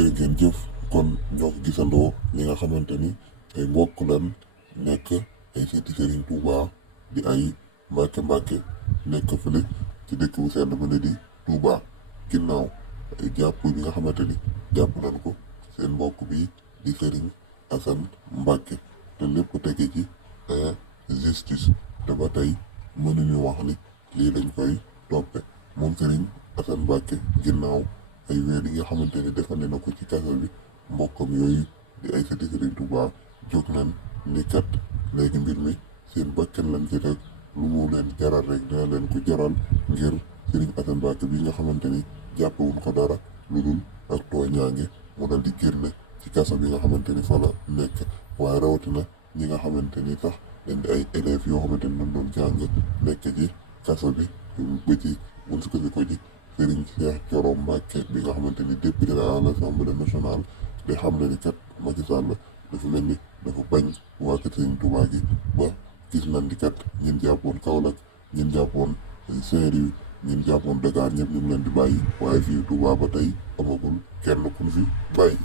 jërë ngeen jëf kon ñoo ko gisandoo ñi nga xamante ni ay mbokk lan nekk ay sëti Serigne Touba di ay mbàkke nekk fële ci dëkk bu sell ba di Touba ginnaaw ay jàpp bi nga xamante ni jàpp nañ ko seen mbokk bi di Serigne Assane Mbacké te lépp tege ci justice te ba tey mënuñu wax ni lii lañ koy toppe moom Serigne Assane Mbacké ginnaaw ay weer yi nga xamante ni defane na ko ci kaso bi mbokkam yooyu di ay sëti Serigne Touba jóg nañ ni kat léegi mbir mi seen bakkan lañ ci rek lu mu leen jaral rek dina leen ko jaral ngir Serigne Assane Mbacké bi nga xamante ni jàppewuñ ko dara lu dul ak tooñaange mu dal di génn ci kaso bi nga xamante ni fa la nekk waaye rawatina ñi nga xamante ni sax dañ di ay élèves yoo xamante ni dañ doon jàng nekk ci kaso bi ba ci mun sukkandiku ji Serigne Cheikh Thioro Mbacké bi nga xamante ni député la à l'Assemblée nationale di xam ne ni kat Macky Sall dafa mel ni dafa bañ waa kër Serigne Touba gi ba gis nañ ni kat ñin jàppoon Kaolack ñin jàppoon Saint-Louis ñin jàppoon Dakar ñëpp ñu ngi leen di bàyyi waaye fii Touba ba tey amagul kenn ku ñu fi bàyyi.